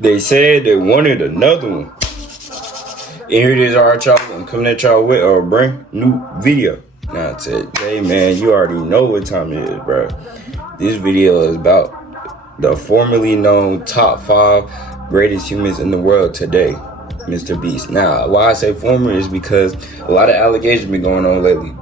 They said they wanted another one. And here it is, alright, y'all. I'm coming at y'all with a brand new video. Now today, man, you already know what time it is, bro. This video is about the formerly known top 5 greatest humans in the world today, MrBeast. Now, why I say former is because a lot of allegations been going on lately.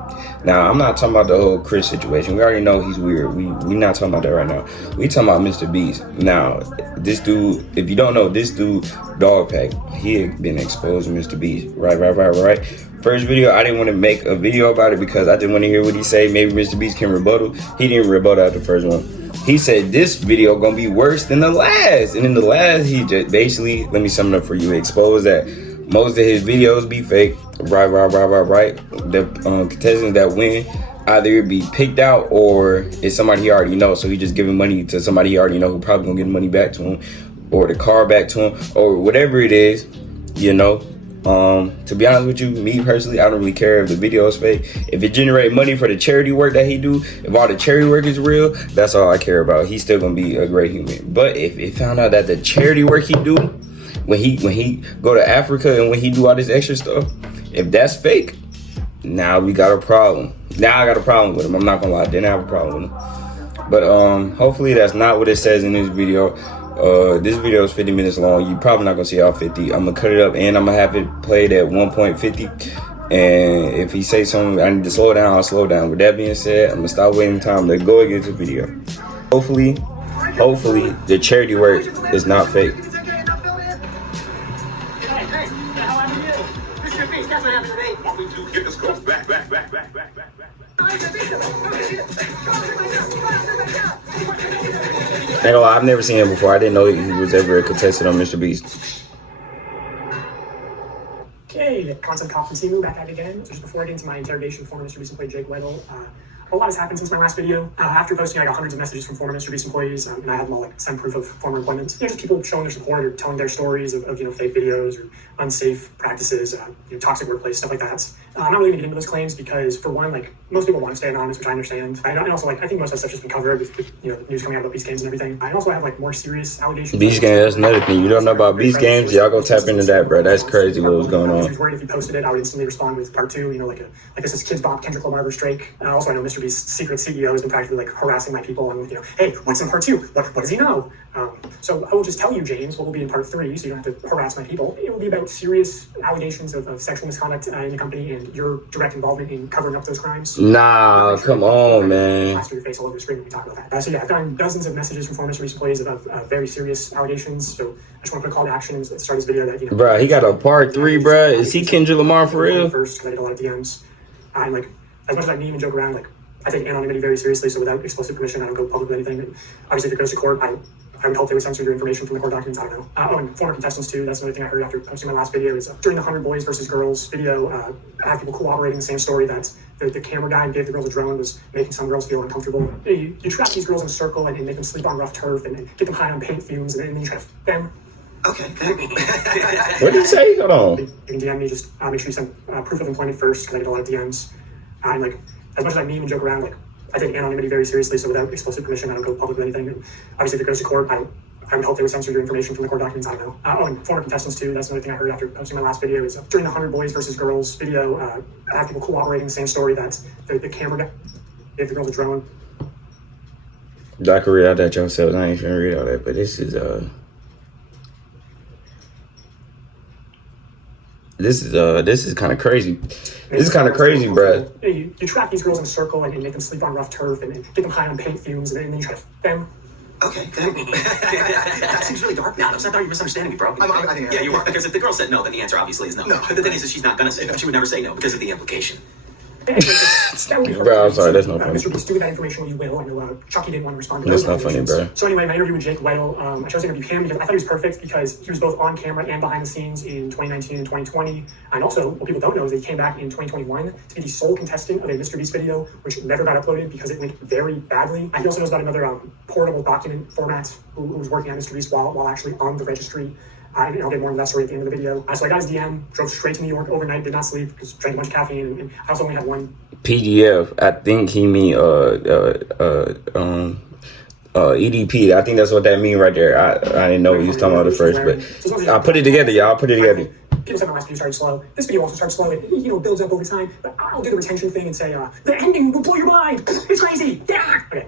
Now, I'm not talking about the whole Chris situation. We already know he's weird. We not talking about that right now. We talking about MrBeast. Now, this dude, if you don't know, this dude, Dogpack, he had been exposed to MrBeast. Right. First video, I didn't want to make a video about it because I didn't want to hear what he say. Maybe MrBeast can rebuttal. He didn't rebuttal after the first one. He said this video gonna be worse than the last. And in the last, he just basically, let me sum it up for you, exposed that most of his videos be fake. Right. The contestants that win, either it be picked out or it's somebody he already knows. So he just giving money to somebody he already know who probably gonna get money back to him, or the car back to him, or whatever it is, you know. To be honest with you, me personally, I don't really care if the video is fake. If it generate money for the charity work that he do, if all the charity work is real, that's all I care about. He's still gonna be a great human. But if it found out that the charity work he do, when he go to Africa and when he do all this extra stuff, if that's fake, now we got a problem. Now I got a problem with him. I'm not gonna lie, I didn't have a problem with him. But hopefully that's not what it says in this video. This video is 50 minutes long. You're probably not gonna see all 50. I'm gonna cut it up and I'm gonna have it played at 1.50. And if he say something I need to slow down, I'll slow down. With that being said, I'm gonna stop wasting time. Let's go against the video. Hopefully the charity work is not fake. I've never seen him before. I didn't know he was ever a contestant on MrBeast. Okay, the concept cop from Timu back at it again. Just before I get into my interrogation, former MrBeast employee Jake Weddle. A lot has happened since my last video. After posting, I got hundreds of messages from former MrBeast employees, and I had them all like send proof of former employment. You know, just people showing their support or telling their stories of fake videos or unsafe practices, toxic workplace, stuff like that. I'm not really gonna get into those claims because, for one, like, most people want to stay anonymous, which I understand. And also, like, I think most of that stuff's just been covered with the news coming out about Beast Games and everything. I also have like more serious allegations. Beast Games, that's another thing. You don't know about Beast Games? Y'all go tap into that, bro. That's crazy what was going on. I was worried if he posted it, I would instantly respond with part 2. Like this is Kids Bop, Kendrick Lamar's Drake. Also, I know MrBeast's secret CEO has been practically like harassing my people and hey, what's in part 2? What does he know? So I will just tell you, James, what will be in part 3, so you don't have to harass my people. It will be about serious allegations of sexual misconduct in the company and your direct involvement in covering up those crimes. Nah, come on, man. Plaster your face all over the screen when we talk about that. So yeah, I've gotten dozens of messages from former MrBeast employees about very serious allegations. So I just want to put a call to action and start this video that Bro, he got a part 3, bro. Is he Kendrick Lamar for real? First, because I get a lot of DMs. I'm like, as much as I meme and joke around, like, I take anonymity very seriously, so without explicit permission, I don't go public with anything. And obviously, if it goes to court, I would hope they would censor your information from the court documents. I don't know. And former contestants, too. That's another thing I heard after posting my last video is during the 100 boys versus girls video, I have people corroborating the same story that the camera guy who gave the girls a drone was making some girls feel uncomfortable. You trap these girls in a circle and make them sleep on rough turf and get them high on paint fumes, and then you try to f them. Okay. What did he say? Hold on. You can DM me, just make sure you send proof of employment first, because I get a lot of DMs. I'm like, as much as I meme and joke around, like, I take anonymity very seriously, so without explicit permission, I don't go public with anything. And obviously, if it goes to court, I would hope they would censor your information from the court documents. I don't know. And former contestants, too. That's another thing I heard after posting my last video is during the 100 boys versus girls video, I have people corroborating the same story that the camera guy gave the girls a drone. Y'all can read out that yourselves. I ain't finna read all that, but this is kind of crazy. This is kind of crazy, bro. You trap these girls in a circle and make them sleep on rough turf and get them high on paint fumes, and then you try to f them. Okay. That seems really dark. Nah, I thought you were misunderstanding me, bro. Yeah, you are. Because if the girl said no, then the answer obviously is no. But the thing is that she's not gonna say no. She would never say no because of the implication. Bro, I'm sorry, that's not funny. MrBeast, do with that information what you will. I know Chucky didn't want to respond to that's those. That's not funny, bro. So anyway, my interview with Jake Weddle, I chose to interview him because I thought he was perfect because he was both on camera and behind the scenes in 2019 and 2020. And also, what people don't know is that he came back in 2021 to be the sole contestant of a MrBeast video, which never got uploaded because it went very badly. And he also knows about another portable document format who was working at MrBeast while actually on the registry. I'll get more on that story at the end of the video. So I got his DM, drove straight to New York overnight, did not sleep, just drank a bunch of caffeine, and I also only had one PDF. I think he mean EDP. I think that's what that mean right there. I didn't know what he was talking about at first, but I'll put it together, y'all. Put it together. People said my last video started slow. This video also starts slow. It builds up over time. But I'll do the retention thing and say, the ending will blow your mind. It's crazy. Yeah. Okay.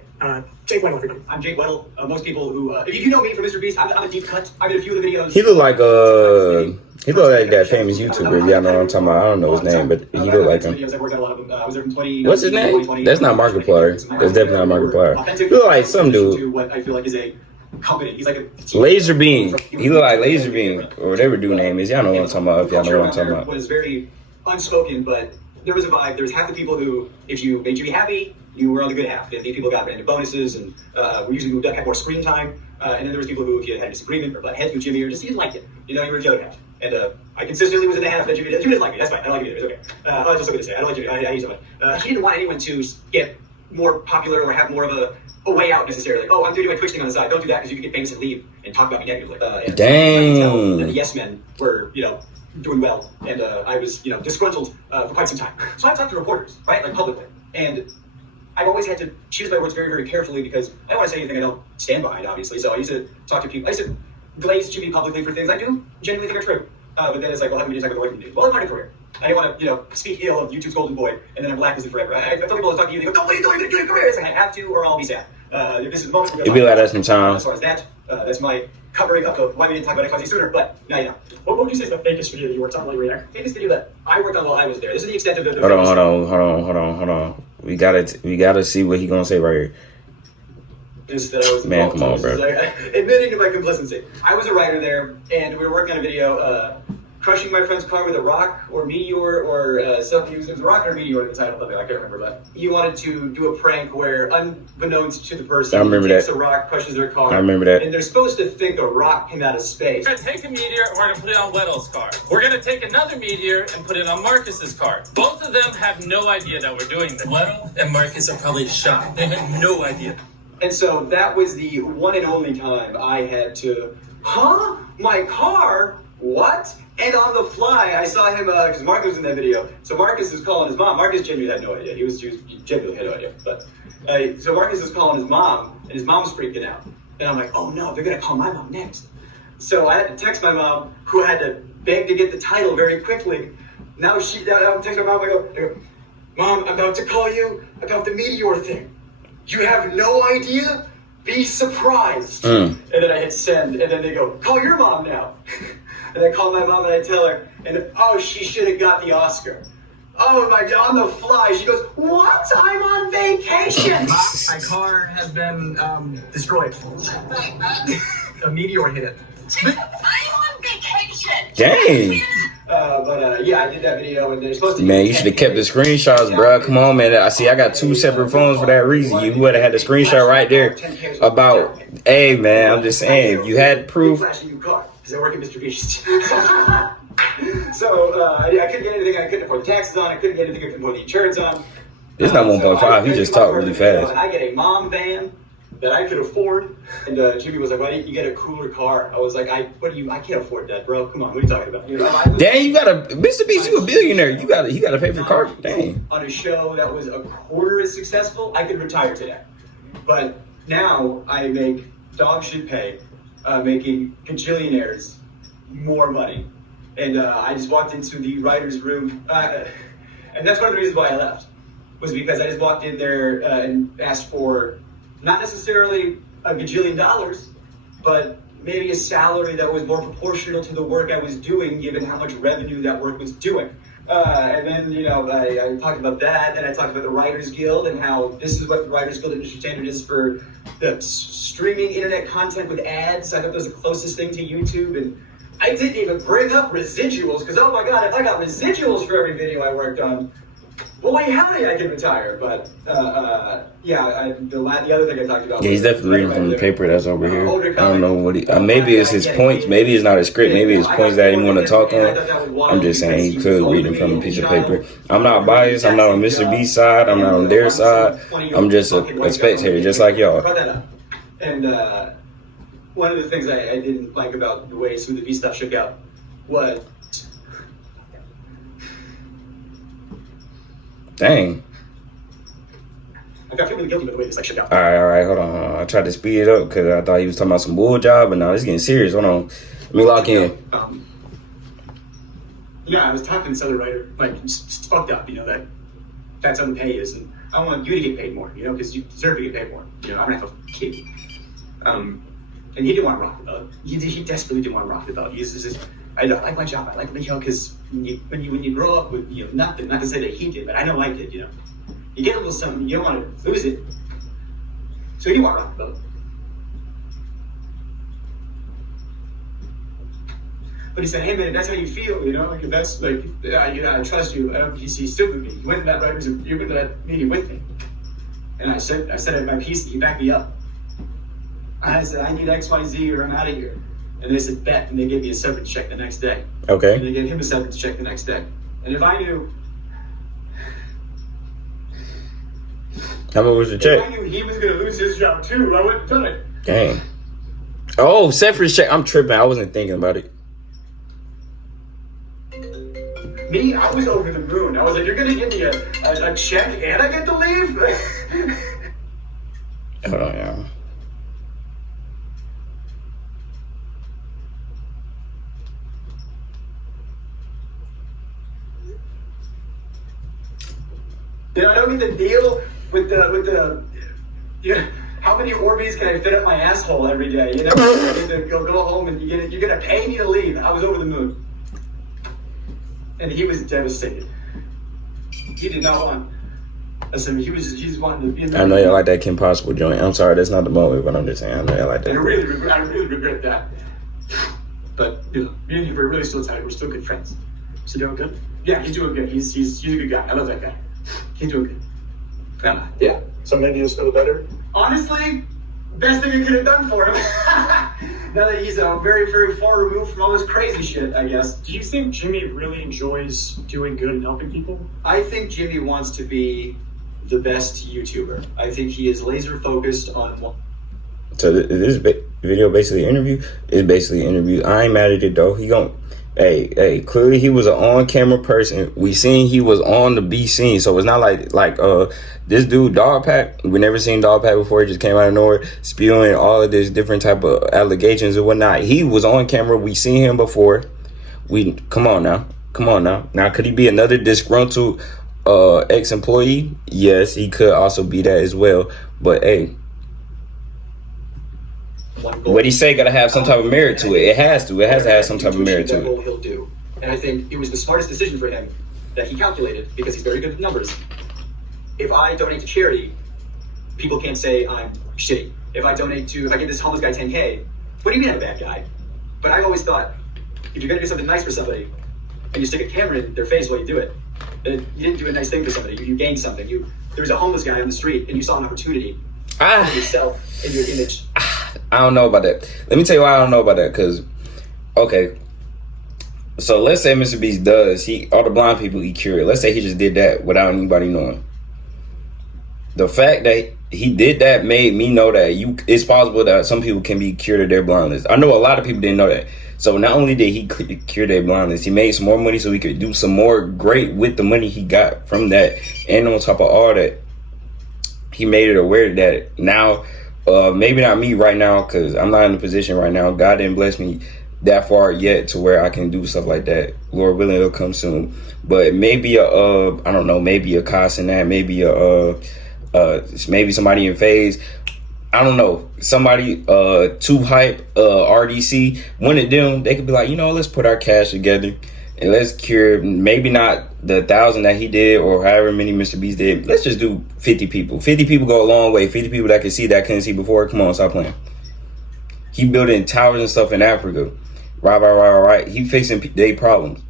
Jake Weddle, everybody. I'm Jake Weddle. Most people who, if you know me from MrBeast, I'm a deep cut. I did a few of the videos. He look like that famous YouTuber. Y'all know what I'm talking about. I don't know his name, but he look like him. What's his name? That's not Markiplier. That's definitely not Markiplier. He look like some dude. What I feel like is a company. He's like a Laser Beam. He look like Laser Beam or whatever dude name is. Y'all know what I'm talking about. If y'all know what I'm talking about. Was very unspoken, but there was a vibe. There was half the people who, if you made Jimmy happy, you were on the good half. And these people got into bonuses and were usually who had more screen time. And then there was people who, if you had a disagreement or butt heads with Jimmy, or just you didn't like it, you were a joke half. And I consistently was in the half that Jimmy didn't like me. That's fine. I don't like Jimmy. It's okay. Oh, that's also good to say. I don't like Jimmy. I hate someone. He didn't want anyone to get more popular or have more of a way out necessarily. Oh, I'm doing my Twitch thing on the side. Don't do that because you can get famous and leave and talk about me negatively. Dang. The yes men were, doing well, and I was, disgruntled for quite some time. So I talked to reporters, right, like publicly, and I've always had to choose my words very, very carefully because I don't want to say anything I don't stand behind, obviously. So I used to talk to people. I used to glaze Jimmy publicly for things I do genuinely think are true. But then it's like, well, how can we do something with the work? Well, I wanted a career. I didn't want to, speak ill of YouTube's golden boy and then I'm blacklisted forever. I tell people to talk to you, they go, don't wait, don't get a career. It's like, I have to, or I'll be sad. This is the moment. It'd be like that sometimes. As far as that, that's my covering up of why we didn't talk about XYZ sooner, but now you know. What would you say is the fakest video you worked on while you were there? Fakest video that I worked on while I was there. This is the extent of the Hold on. We gotta see what he gonna say right here. Just that I was man, come on, bro. Admitting to my complicity. I was a writer there, and we were working on a video, crushing my friend's car with a rock or meteor or something. It was a rock or meteor in the title of it. I can't remember, but you wanted to do a prank where, unbeknownst to the person, I remember takes that. a rock, crushes their car. I remember that. And they're supposed to think a rock came out of space. We're gonna take a meteor and we're gonna put it on Weddle's car. We're gonna take another meteor and put it on Marcus's car. Both of them have no idea that we're doing this. Weddle and Marcus are probably shocked. They had no idea. And so that was the one and only time I had to, my car? What? And on the fly, I saw him, because Marcus was in that video. So Marcus is calling his mom. Marcus genuinely had no idea. He genuinely had no idea. But so Marcus is calling his mom, and his mom's freaking out. And I'm like, oh no, they're gonna call my mom next. So I had to text my mom, who had to beg to get the title very quickly. Now I'm texting my mom, I go, Mom, I'm about to call you about the meteor thing. You have no idea? Be surprised. And then I hit send, and then they go, call your mom now. And I call my mom and I tell her, and she should have got the Oscar. Oh my God, on the fly, she goes, what? I'm on vacation. My car has been destroyed. A meteor hit it. I'm on vacation. Dang. Yeah, I did that video, and they're supposed to. Man, you should have kept the screenshots, bro. Come on, man. I got two separate phones for that reason. You would have had the screenshot right there about. Hey, man, I'm just saying, if you had proof. Flashing new car because I work at MrBeast. So I couldn't get anything. I couldn't afford the taxes on. I couldn't get anything. I couldn't afford the insurance on. It's not 1.5. He just talked really fast. I get a mom van that I could afford, and Jimmy was like, "Why didn't you get a cooler car?" I was like, I can't afford that, bro. Come on, what are you talking about?" Dang, you gotta, MrBeast, you a billionaire. You gotta pay for the car. Dang. On a show that was a quarter as successful, I could retire today. But now I make dog shit pay, making gajillionaires more money. And I just walked into the writer's room, and that's one of the reasons why I left, was because I just walked in there and asked for not necessarily a gajillion dollars, but maybe a salary that was more proportional to the work I was doing, given how much revenue that work was doing. And then, I talked about that, and I talked about the Writers Guild and how this is what the Writers Guild industry standard is for the streaming internet content with ads. I thought that was the closest thing to YouTube, and I didn't even bring up residuals, because oh my God, if I got residuals for every video I worked on, boy, howdy, I can retire. But the other thing I talked about. Yeah, he's definitely reading from the paper that's over here. I don't know what maybe it's his points. Maybe it's not a script. Maybe it's points that he didn't want to talk on. I'm just saying he could read them from a piece of paper. I'm not biased. I'm not on MrBeast's side. I'm not on their side. I'm just a spectator, just like y'all. And one of the things I didn't like about the way some of the Beast stuff shook out was. Dang. I feel really guilty about the way this like shook out. All right, hold on. I tried to speed it up because I thought he was talking about some bull job, but now it's getting serious. Hold on. Let me lock in. Yeah, I was talking to this other writer, like, it's fucked up, that's how the pay is, and I want you to get paid more, because you deserve to get paid more. I'm gonna have a kid. And he didn't want to rock the boat. He desperately didn't want to rock the boat. He's just, I like my job. I like, because when you grow up with, nothing, not to say that he did, but I know I did, you get a little something, you don't want to lose it. So he didn't want to rock the boat. But he said, hey man, if that's how you feel, like if that's like, I trust you. He stood with me. He went to that you went to that meeting with me. And I said at my piece, he backed me up. I said, I need X, Y, Z or I'm out of here. And they said, bet. And they gave me a severance check the next day. Okay. And they gave him a severance check the next day. And if I knew... How much was the check? If I knew he was going to lose his job too, I wouldn't have done it. Dang. Oh, severance check. I'm tripping. I wasn't thinking about it. Me, I was over the moon. I was like, you're going to give me a check and I get to leave? Hold on, y'all. I don't get the deal with the how many Orbeez can I fit up my asshole every day? I get to go home and you're gonna pay me to leave. I was over the moon. And he was devastated. He did not want. Listen, he's wanting to be in there. I know you like that Kim Possible joint. I'm sorry, that's not the moment, but I'm just saying I know you like that. And I really regret that. But me and him, we're really still tight. We're still good friends. Is he doing good? Yeah, he's doing good. He's a good guy. I love that guy. He's doing good. Yeah. So maybe he'll feel better? Honestly, best thing I could have done for him. Now that he's very, very far removed from all this crazy shit, I guess. Do you think Jimmy really enjoys doing good and helping people? I think Jimmy wants to be the best YouTuber. I think he is laser focused on one. So this video basically interview is basically an interview. I ain't mad at it though. He gon' hey, clearly he was an on-camera person. We seen he was on the B scene, so it's not like this dude Dog Pack. We never seen Dog Pack before. He just came out of nowhere spewing all of this different type of allegations and whatnot. He was on camera. We seen him before. Come on now. Now could he be another disgruntled ex-employee? Yes, he could also be that as well. But hey, what he say gotta have some type of merit to it. It has to have some type of merit to it. He'll do. And I think it was the smartest decision for him that he calculated, because he's very good with numbers. If I donate to charity, people can't say I'm shitty. If I give this homeless guy 10K, what do you mean I'm a bad guy? But I've always thought, if you're gonna do something nice for somebody, and you stick a camera in their face while you do it, then you didn't do a nice thing for somebody. You gained something. There was a homeless guy on the street, and you saw an opportunity for yourself and your image. I don't know about that. Let me tell you why I don't know about that. Because, okay, so let's say MrBeast does, all the blind people he cured. Let's say he just did that without anybody knowing. The fact that he did that made me know that it's possible that some people can be cured of their blindness. I know a lot of people didn't know that. So not only did he cure their blindness, he made some more money so he could do some more great with the money he got from that. And on top of all that, he made it aware that now, maybe not me right now, because I'm not in a position right now. God didn't bless me that far yet to where I can do stuff like that. Lord willing, it'll come soon. But maybe I don't know, maybe a Cos in that, maybe maybe somebody in phase. I don't know, somebody too hype, RDC, one of them, they could be like, let's put our cash together and let's cure maybe not the 1,000 that he did or however many MrBeast did. Let's just do 50 people. 50 people go a long way. 50 people that can see that couldn't see before. Come on, stop playing. He building towers and stuff in Africa. Right. He fixing their problems.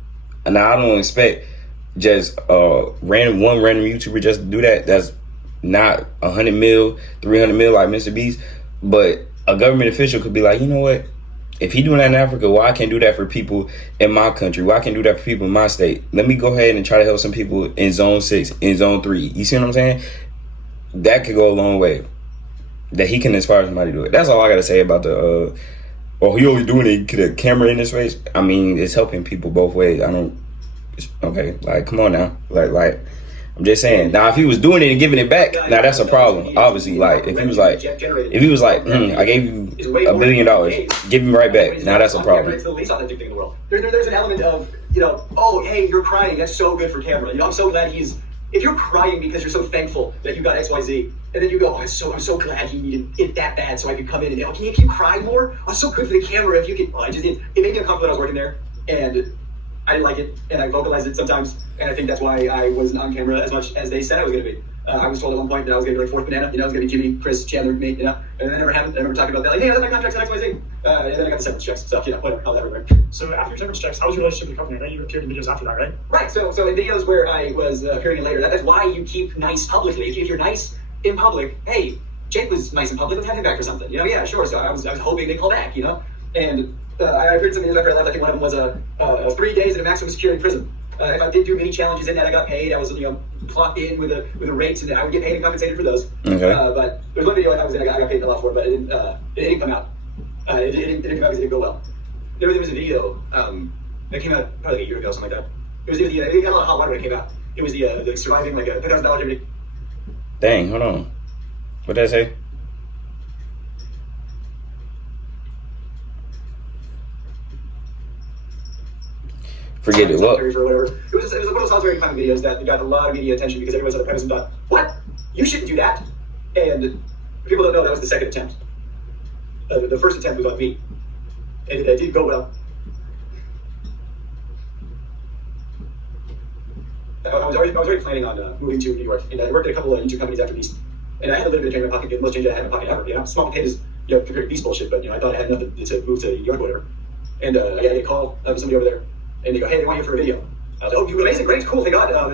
And now I don't expect just one random YouTuber just to do that. That's not 100 mil, 300 mil like MrBeast. But a government official could be like, you know what? If he doing that in Africa, why I can't do that for people in my country? Why I can't do that for people in my state? Let me go ahead and try to help some people in zone 6, in zone 3. You see what I'm saying? That could go a long way. That he can inspire somebody to do it. That's all I got to say about the, he only doing it, get a camera in his face. I mean, it's helping people both ways. Okay, like, come on now. Like, I'm just saying. Now, if he was doing it and giving it back, now that's a problem. Obviously, like if he was like, I gave you $1 billion, give him right back. Now that's a problem. It's the least authentic thing in the world. There's an element of, oh, hey, you're crying. That's so good for camera. I'm so glad he's. If you're crying because you're so thankful that you got XYZ, and then you go, oh, I'm so glad he needed it that bad so I could come in and, can you cry more? Oh, it's so good for the camera if you could. Oh, it made me uncomfortable that I was working there, and I didn't like it, and I vocalized it sometimes, and I think that's why I wasn't on camera as much as they said I was going to be. I was told at one point that I was going to be like fourth banana, I was going to be Jimmy, Chris, Chandler, me, and I never happened. I remember talking about that, like, hey, I got my contracts at XYZ, and then I got the severance checks, so, whatever, how that worked. So after your severance checks, how was your relationship with the company? I know you appeared in videos after that, right? Right, so in videos where I was appearing in later, that's why you keep nice publicly. If you're nice in public, hey, Jake was nice in public, let's have him back for something, yeah, sure, so I was hoping they'd call back, and I heard some videos after I left. I think one of them was 3 days in a maximum security prison. If I did do mini challenges in that, I got paid. I was clocked in with a rate, and I would get paid and compensated for those. Okay. But there's one video I was in. I got paid a lot for, but it didn't come out. It didn't come out because it didn't go well. There was a video that came out probably like a year ago, something like that. It got a lot of hot water when it came out. It was the surviving like a $10,000 every. Dang, hold on. What did I say? Forget it. What? It was one of those solitary kind of videos that got a lot of media attention because everyone saw the premise and thought, what? You shouldn't do that. And people don't know that was the second attempt. The first attempt was on me. And it did go well. I was already planning on moving to New York. And I worked at a couple of YouTube companies after Beast. And I had a little bit of change in my pocket, the most change I had in my pocket ever. Small potatoes, compared to Beast bullshit, but I thought I had enough to move to New York or whatever. And I got a call from somebody over there. And they go, hey, they want you for a video. I was like, oh, you amazing, great, cool, thank God. What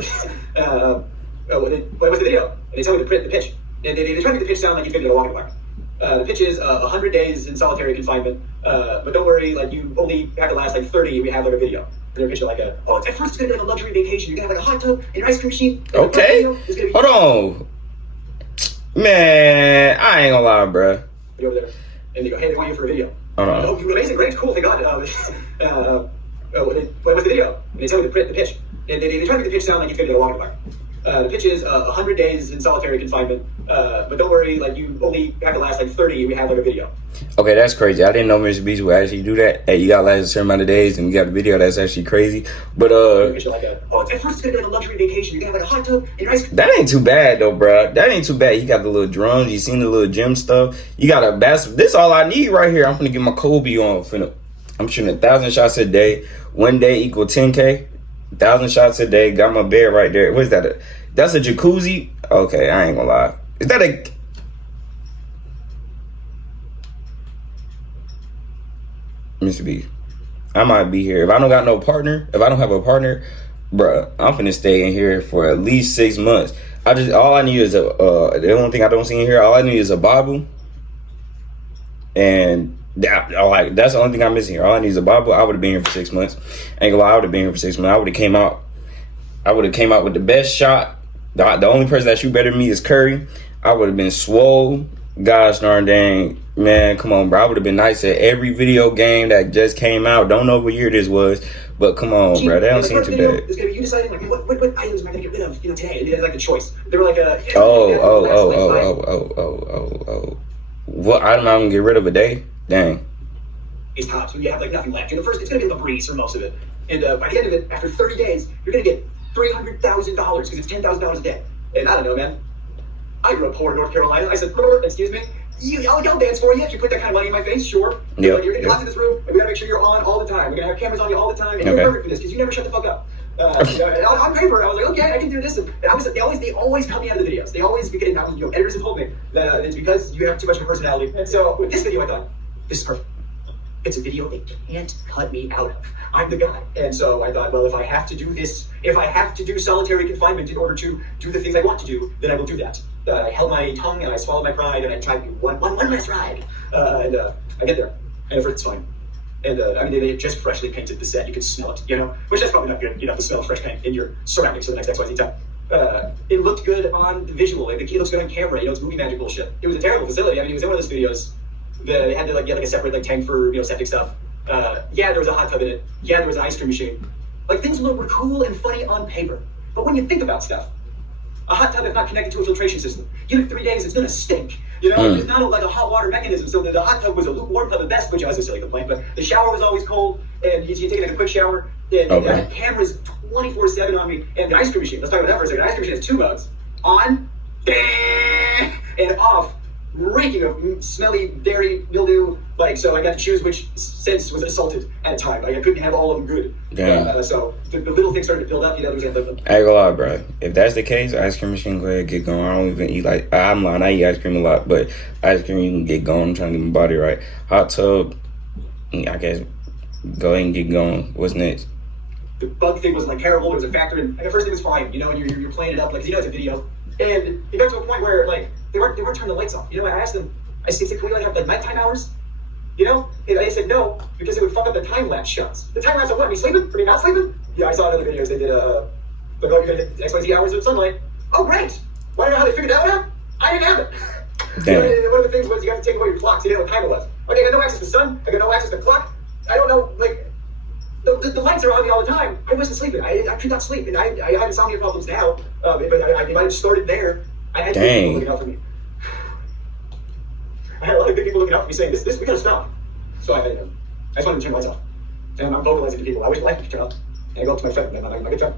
was the video? And they tell me to print the pitch. And they try to make the pitch sound like you figured out a walking park. The pitch is 100 days in solitary confinement. But don't worry, like you only have to last like 30 and we have like a video. And they're pitching like at first it's going to be like a luxury vacation. You're going to have like a hot tub and an ice cream machine. Okay. Hold on. Man, I ain't gonna lie, bruh. Over there. And they go, hey, they want you for a video. Oh, you amazing, great, cool, thank God. What was the video? And they tell me to print the pitch. And they try to make the pitch sound like you figured out a walking park. The pitch is 100 days in solitary confinement. But don't worry, like you only have to last like 30 and we have like a video. Okay, that's crazy. I didn't know MrBeast would actually do that. Hey, you got last a certain amount of days and you got a video. That's actually crazy. But at first it's going to be like a luxury vacation. You're going to have like a hot tub and an ice cream. That ain't too bad though, bro. That ain't too bad. You got the little drums. You seen the little gym stuff. You got a basketball. This all I need right here. I'm finna get my Kobe on. I'm shooting 1,000 shots a day. 1 day equal 10K. 1,000 shots a day. Got my bed right there. What is that? That's a jacuzzi? Okay, I ain't gonna lie. Is that a... MrBeast, I might be here. If I don't have a partner, bruh, I'm finna stay in here for at least 6 months. All I need is the only thing I don't see in here, all I need is a Bible. And that's the only thing I'm missing here. All I need is a Bible. I would have been here for 6 months. Ain't gonna lie, I would have been here for 6 months. I would have came out with the best shot. The only person that shoot better than me is Curry. I would have been swole. Gosh darn dang. Man, come on, bro. I would have been nice at every video game that just came out. Don't know what year this was, but come on, bro. That don't seem too bad. It's gonna be you deciding like what items am I gonna get rid of, today? And it's like a choice. They were like what item I'm gonna get rid of a day? Dang. These tops when you have like nothing left. First it's gonna be the breeze for most of it. And by the end of it, after 30 days, you're gonna get $300,000 because it's $10,000 a day. And I don't know, man. I grew up poor in North Carolina. I said, excuse me, I'll dance for you if you put that kind of money in my face, sure. Yep. You're gonna come to this room and we gotta make sure you're on all the time. We're gonna have cameras on you all the time, and you're perfect for this because you never shut the fuck up. On paper, I was like, okay, I can do this. And they always cut me out of the videos. They always be getting editors have told me that it's because you have too much of a personality. And so with this video, I thought, this is perfect. It's a video they can't cut me out of. I'm the guy. And so I thought, well, if I have to do this, if I have to do solitary confinement in order to do the things I want to do, then I will do that. I held my tongue and I swallowed my pride and I tried to do one last ride. I get there. And at first it's fine. And they had just freshly painted the set. You could smell it, which that's probably not good, the smell of fresh paint in your surroundings for the next XYZ time. It looked good on the visual. Like, the key looks good on camera. It's movie magic bullshit. It was a terrible facility. It was in one of those videos that they had to get a separate tank for septic stuff. Yeah, there was a hot tub in it. Yeah, there was an ice cream machine. Things were cool and funny on paper. But when you think about stuff, A hot tub that's not connected to a filtration system. Give it 3 days, it's gonna stink. You know, there's not like a hot water mechanism. So the hot tub was a lukewarm tub at best, which was a silly complaint, but the shower was always cold, and you take like a quick shower, and I had cameras 24/7 on me, and the ice cream machine. Let's talk about that for a second. The ice cream machine has 2 modes: on, and off, reeking of smelly dairy mildew. Like, so I got to choose which sense was assaulted at a time. Like, I couldn't have all of them good. So the little things started to build up. You know, there was like I ain't gonna lie, bro. If that's the case, ice cream machine, go ahead, get going. I don't even eat like, I'm lying, I eat ice cream a lot, but ice cream, you can get going. I'm trying to get my body right. Hot tub, I guess, go ahead and get going. What's next? The bug thing was like terrible. There was a factor in, like, the first thing was fine, you know, and you're playing it up, like, you know, it's a video. And it got to a point where, like, they weren't turning the lights off. You know, I asked them, I said, can we like have like nighttime hours? You know? And they said no, because it would fuck up the time-lapse shots. The time-lapse of what? Are we sleeping? Are we not sleeping? Yeah, I saw in other videos they did, like, oh, you're gonna get XYZ hours of sunlight. Oh, great! Well, I don't know how they figured that one out. I didn't have it. Damn. You know, one of the things was you have to take away your clock so you know what time it was. Okay, I got no access to sun. I got no access to clock. I don't know, like, the lights are on me all the time. I wasn't sleeping. I could not sleep. And I have insomnia problems now, but I might have started there. I had people looking out for me. I had a lot of good people looking out for me saying, this, we gotta stop. So I just wanted to turn the lights off. And I'm vocalizing to people, I wish the lights could turn off. And I go up to my friend, my good friend.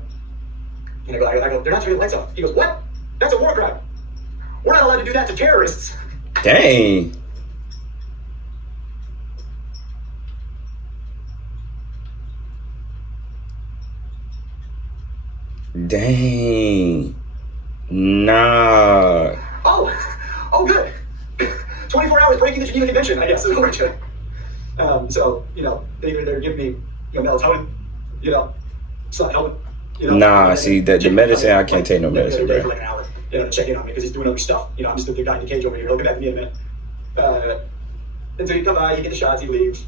And I go, they're not turning the lights off. He goes, what? That's a war crime. We're not allowed to do that to terrorists. Dang. Dang. Nah. Oh, good. 24 hours breaking the Geneva Convention, I guess, is what we're doing. So, you know, they're giving me, you know, melatonin, you know, it's not helping. You know, nah, see, the medicine, I can't take no medicine, bro. bro. For like an hour, you know, to check in on me because he's doing other stuff. You know, I'm just the guy in the cage over here. He'll get back to me in a minute. And so he'd come by, he'd get the shots, he'd leave.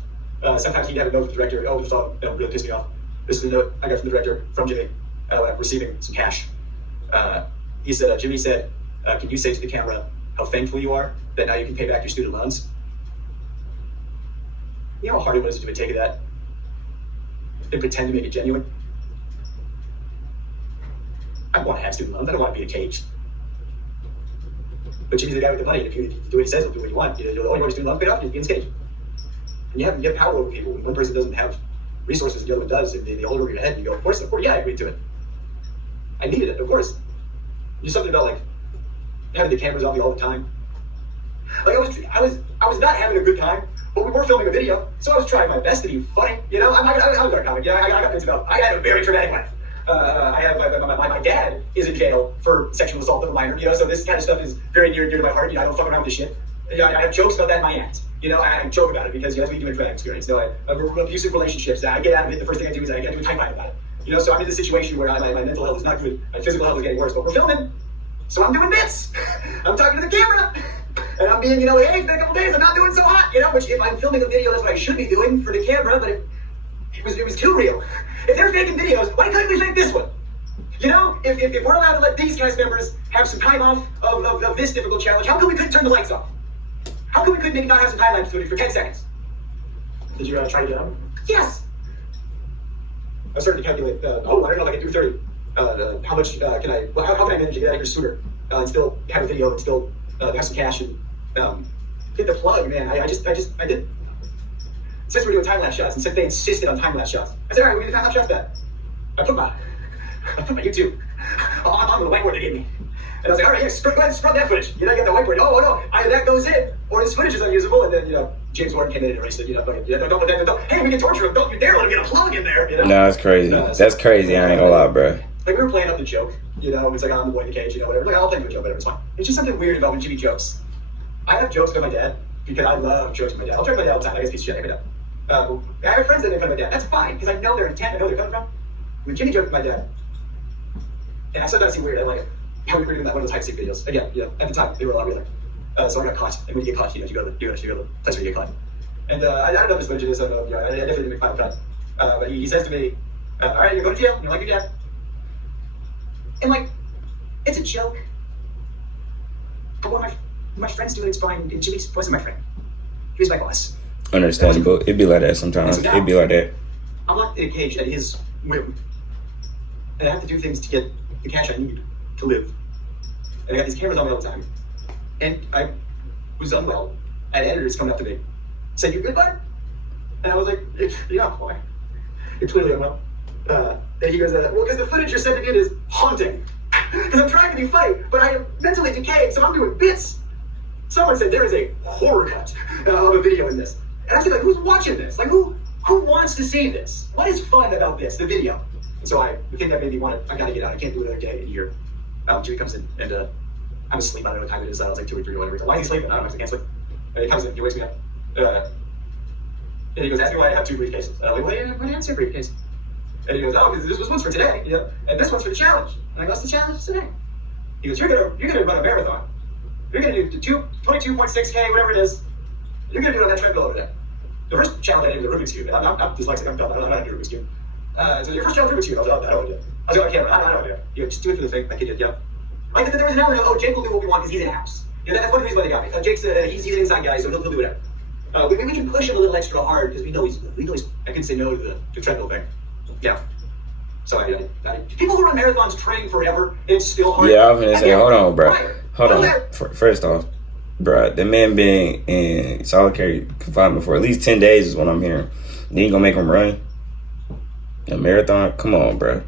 Sometimes he'd have a note from the director. Oh, this all really pissed me off. This is the note I got from the director from Jimmy when I'm receiving some cash. He said, Jimmy said, can you say to the camera how thankful you are that now you can pay back your student loans? You know how hard it was to take of that and pretend to make it genuine? I want to have student loans. I don't want to be in a cage. But Jimmy's the guy with the money. If you do what he says, he'll do what you want. You know, you want your student loans paid off, you be in this cage. And you have power over people. When one person doesn't have resources, the other one does. And the older your head, you go, of course, yeah, I agreed to it. I needed it, of course. There's something about, like, having the cameras on me all the time. Like, I was not having a good time, but we were filming a video, so I was trying my best to be funny. You know, I'm a comic. You know, I got things about. I had a very traumatic life. I have my dad is in jail for sexual assault of a minor. You know, so this kind of stuff is very near to my heart. You know, I don't fuck around with this shit. You know, I have jokes about that in my act. You know, I joke about it because that's what you do in traumatic experience. You know, abusive relationships. I get out of it. The first thing I do is I do a timeline about it. You know, so I'm in this situation where my mental health is not good. My physical health is getting worse, but we're filming. So I'm doing bits. I'm talking to the camera. And I'm being, you know, hey, it's been a couple days, I'm not doing so hot. You know, which if I'm filming a video, that's what I should be doing for the camera, but it was too real. If they're faking videos, why couldn't we fake this one? You know, if we're allowed to let these cast members have some time off of this difficult challenge, how come we couldn't turn the lights off? How come we couldn't maybe not have some time lapse footage for 10 seconds? Did you try to get on? Yes. I was starting to calculate, I don't know if I can do 30. How much how can I manage to get out of here sooner and still have a video and still have some cash and hit the plug, man. I did. Since we're doing time-lapse shots, and since they insisted on time-lapse shots, I said, all right, we're gonna do time-lapse shots back. I put my YouTube on the whiteboard they gave me. And I was like, all right, yeah, go ahead and scrub that footage. You know, you got the whiteboard. Oh, no, either that goes in, or this footage is unusable. And then, you know, James Warden came in and erased it. You know, don't put that. Don't. Hey, we can torture him. Don't you dare let him get a plug in there. You know? No, that's crazy. That's crazy. I ain't gonna lie, bro. Like, we were playing up the joke. You know, it's like, I'm the boy in the cage. You know, whatever. Like, I'll play the joke, whatever. It's fine. It's just something weird about when Jimmy jokes. I have jokes with my dad because I love jokes with my dad. I'll joke with my dad all the time. I guess piece of shit. I have I have friends that make fun of my dad. That's fine because I know their intent. I know where they're coming from. When Jimmy joked with my dad, and I said that seemed weird. I like it. How we were doing that one of those hide seek videos. Again, you know, at the time they were a lot realer. So I got caught. And when you get caught, you know, you go to the place where you get caught. And I don't know if it's legit. I don't know. You know, I definitely didn't make final cut. But he says to me, "All right, you're going to jail. You're like your dad." And like, it's a joke. But what my friends do, it's fine. And Jimmy wasn't my friend. He was my boss. Understandable. It'd be like that sometimes. So now, It'd be like that. I'm locked in a cage at his whim. And I have to do things to get the cash I need to live. and I got these cameras on me all the time. And I was unwell. I had editors coming up to me, saying, "You good, bud?" And I was like, "Yeah, boy. You're clearly unwell." And he goes, "Well, because the footage you're sending in is haunting. Because I'm trying to be funny, but I am mentally decayed, so I'm doing bits." Someone said there is a horror cut of a video in this. And I said, like, who's watching this? Like, who wants to see this? What is fun about this, the video? And so the thing that made me want to, I gotta get out. I can't do another day in here. Jimmy comes in, and I'm asleep. I don't know what time it is. I was like 2 or 3 or whatever. Why is he sleeping? I don't know, because I can't sleep. And he comes in, he wakes me up. And he goes, "Ask me why I have 2 briefcases." And I'm like, "Why do you have 2 briefcases?" And he goes, "Oh, because this one's for today, you know, and this one's for the challenge." And I go, "What's the challenge today?" He goes, you're gonna run a marathon. You're gonna do 22.6K, whatever it is. You're gonna do it on that treadmill over there. The first challenge I did was a Rubik's Cube. I'm dyslexic, I'm dumb, I don't know how to do Rubik's Cube. So your first challenge Rubik's Cube, I don't want to do it. I was like, "I can't, I don't want to do it." You know, just do it for the thing, like you did, yeah. Like, there was an element of, "Oh, Jake will do what we want because he's in a house." You know, that's one of the reasons why they got me. Jake's, he's an inside guy, so he'll do whatever. We can push him a little extra hard because we know he's, I can say no to the treadmill thing. Yeah. So people who run marathons train forever. It's still hard. Yeah, I was gonna say, hold on, bro. Hold on. First off, bro, the man being in solitary confinement for at least 10 days is what I'm hearing. Then you gonna make him run a marathon? Come on, bro.